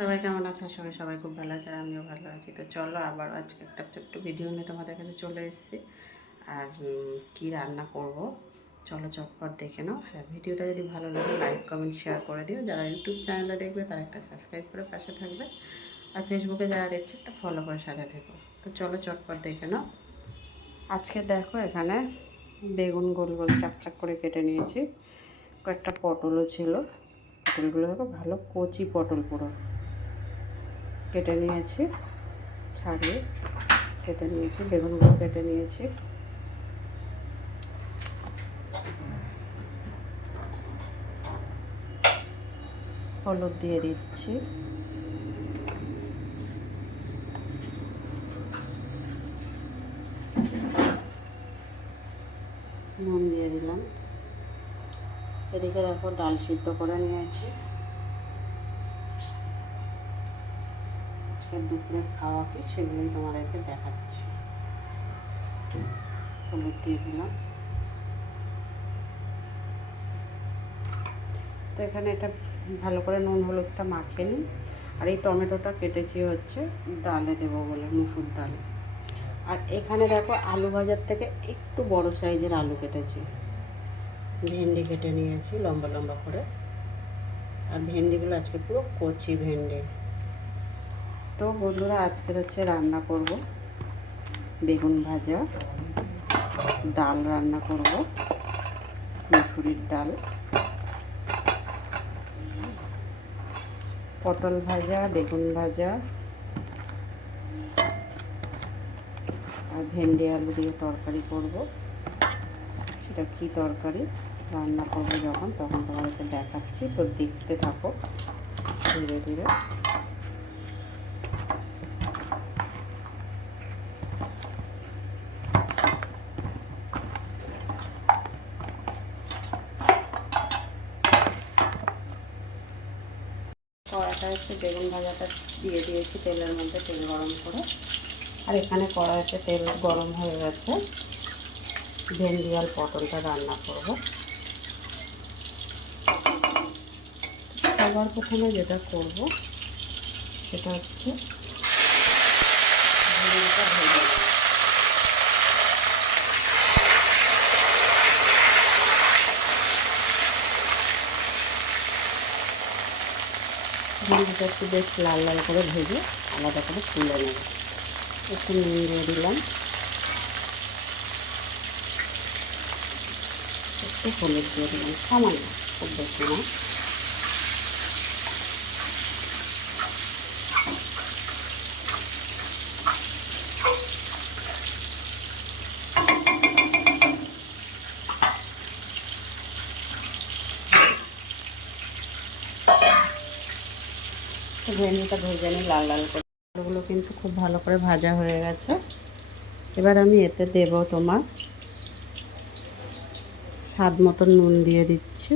সবাই কেমন আছে? সবাই সবাই খুব ভালো আছে, আর আমিও ভালো আছি। তো চলো আবার আজকে একটা ছোট্ট ভিডিও নিয়ে তোমাদের কাছে চলে এসেছি। আর কি রান্না করব চলো চটপট দেখে নাও। হ্যাঁ, ভিডিওটা যদি ভালো লাগে লাইক কমেন্ট শেয়ার করে দিও। যারা ইউটিউব চ্যানেলে দেখবে তারা একটা সাবস্ক্রাইব করে পাশে থাকবে, আর ফেসবুকে যারা দেখছে একটা ফলো করে সাথে থেকো। তো চলো চটপট দেখে নাও। আজকে দেখো এখানে বেগুন গোল গোল চাকচাক করে কেটে নিয়েছি। কয়েকটা পটলও ছিল, পটলগুলো দেখো ভালো কচি পটল পুরো কেটে নিয়েছি, ছাড়িয়ে কেটে নিয়েছি। বেগুনগুলো কেটে নিয়েছি। হলুদ দিয়ে দিচ্ছি, নুন দিয়ে দিলাম। এদিকে দেখো ডাল সিদ্ধ করে নিয়েছি। আজকে দুপুরের খাওয়া কি সেগুলোই তোমাদেরকে দেখাচ্ছি। হলুদ দিয়ে দিলাম। তো এখানে এটা ভালো করে নুন হলুদটা মাখিয়ে নিই। আর এই টমেটোটা কেটেছি হচ্ছে ডালে দেবো বলে, মুসুর ডালে। আর এখানে দেখো আলু ভাজার থেকে একটু বড় সাইজের আলু কেটেছি। ভেন্ডি কেটে নিয়েছি লম্বা লম্বা করে, আর ভেন্ডিগুলো আজকে পুরো কচি ভেন্ডি। তো বন্ধুরা আজকের হচ্ছে রান্না করব বেগুন ভাজা, ডাল রান্না করব মুসুরির ডাল, পটল ভাজা, বেগুন ভাজা, আর ভেন্ডি আলু দিয়ে তরকারি করব। সেটা কি তরকারি রান্না করবো যখন, তখন তোমাদেরকে দেখাচ্ছি। তো দেখতে থাকো ধীরে ধীরে। কড়াটা হচ্ছে বেগুন ভাজাটা দিয়ে দিয়েছি তেলের মধ্যে, তেল গরম করে। আর এখানে কড়াইতে তেল গরম হয়ে গেছে, ভেন্ডি আর পটলটা রান্না করব। সবার প্রথমে যেটা করব সেটা হচ্ছে ভেন্ডিটা ভেজে। ভেন্ডিটা একটু বেশ লাল লাল করে ভেজে আলাদা করে তুলে নেব। একটু নুন দিয়ে দিলাম, একটু হলুদ দিয়ে দিলাম সামান্য, খুব বেশি না। ভেন্ডিটা ভেজে নিই লাল লাল করে। ওগুলো কিন্তু খুব ভালো করে ভাজা হয়ে গেছে। এবার আমি এতে দেব তোমার স্বাদ মতো নুন দিয়ে দিচ্ছি,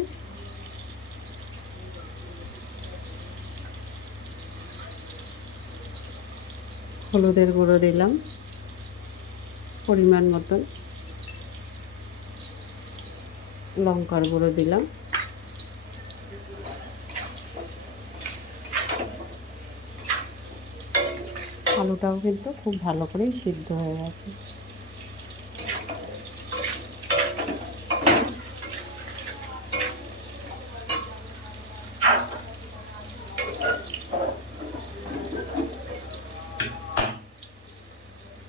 হলুদের গুঁড়ো দিলাম পরিমাণ মতন, লঙ্কার গুঁড়ো দিলাম, আলুটাও কিন্তু খুব ভালো করেই সিদ্ধ হয়ে গেছে।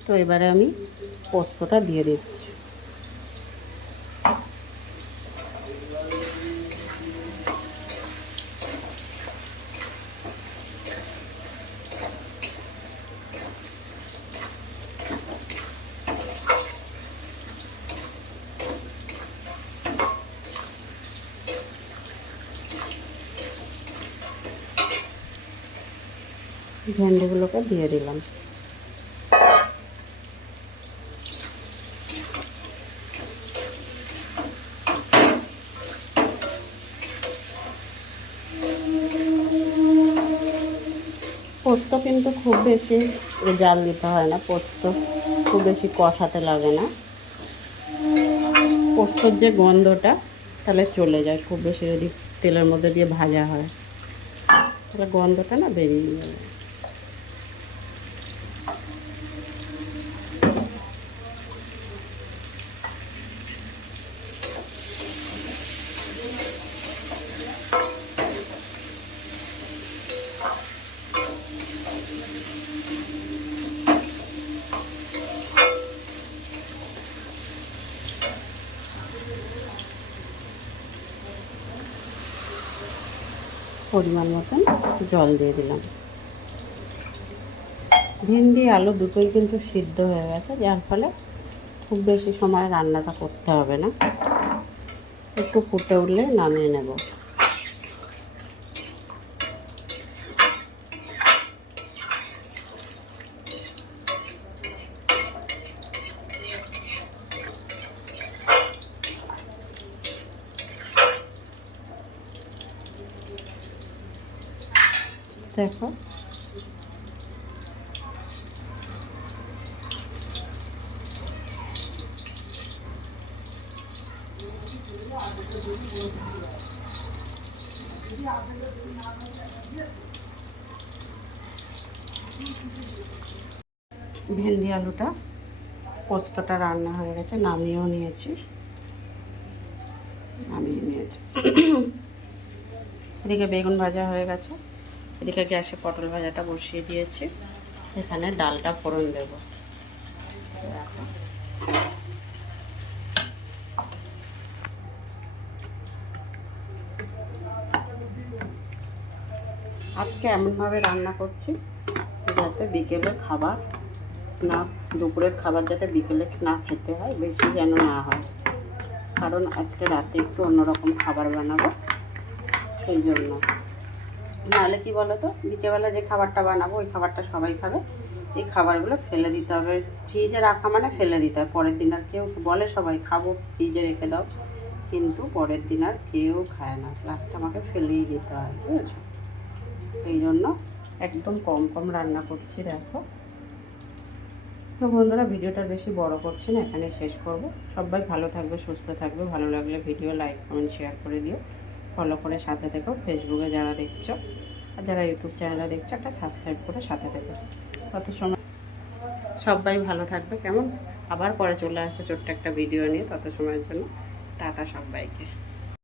তো এবারে আমি পোস্তটা দিয়ে দিচ্ছি। ভেন্ডিগুলোকে দিয়ে দিলাম। পোস্ত কিন্তু খুব বেশি জাল দিতে হয় না, পোস্ত খুব বেশি কষাতে লাগে না। পোস্তর যে গন্ধটা তাহলে চলে যায় খুব বেশি যদি তেলের মধ্যে দিয়ে ভাজা হয়। তাহলে গন্ধটা না বেরিয়ে যাবে। পরিমাণ মতন জল দিয়ে দিলাম। ভেন্ডি আলু দুটোই কিন্তু সিদ্ধ হয়ে গেছে, যার ফলে খুব বেশি সময় রান্নাটা করতে হবে না। একটু ফুটে উঠলে নামিয়ে নেব। দেখো ভেন্ডি আলুটা পোস্তটা রান্না হয়ে গেছে, নামিয়েও নিয়েছি। এদিকে বেগুন ভাজা হয়ে গেছে, এদিকে গ্যাসে পটল ভাজাটা বসিয়ে দিয়েছি। এখানে ডালটা ফোড়ন দেব। আজকে এমনভাবে রান্না করছি যাতে বিকেলে খাবার না, দুপুরের খাবার যাতে বিকেলে না খেতে হয়, বেশি যেন না হয়। কারণ আজকে রাতে একটু অন্যরকম খাবার বানাবো, সেই জন্য। নাহলে কি বলো তো, বিকেলবেলা যে খাবারটা বানাবো ওই খাবারটা সবাই খাবে, এই খাবারগুলো ফেলে দিতে হবে। ফ্রিজে রাখা মানে ফেলে দিতে হয়। পরের দিন আর কেউ বলে সবাই খাবো ফ্রিজে রেখে দাও, কিন্তু পরের দিন আর কেউ খায় না, লাস্টে আমাকে ফেলেই দিতে হয়, বুঝেছো? এই জন্য একদম কম কম রান্না করছি। দেখো তো বন্ধুরা, ভিডিওটা বেশি বড় করছি না, এখানে শেষ করব। সবাই ভালো থাকবে, সুস্থ থাকবে। ভালো লাগলে ভিডিও লাইক কমেন্ট শেয়ার করে দিও, ফলো করে সাথে থেকো। ফেসবুকে যারা দেখছো আর যারা ইউটিউব চ্যানেলে দেখছো, একটা সাবস্ক্রাইব করে সাথে থেকো। তত সময় সবাই ভালো থাকবে। কেমন, আবার পরে চলে আসবে ছোট্ট একটা ভিডিও নিয়ে। তত সময়ের জন্য টাটা সবাইকে।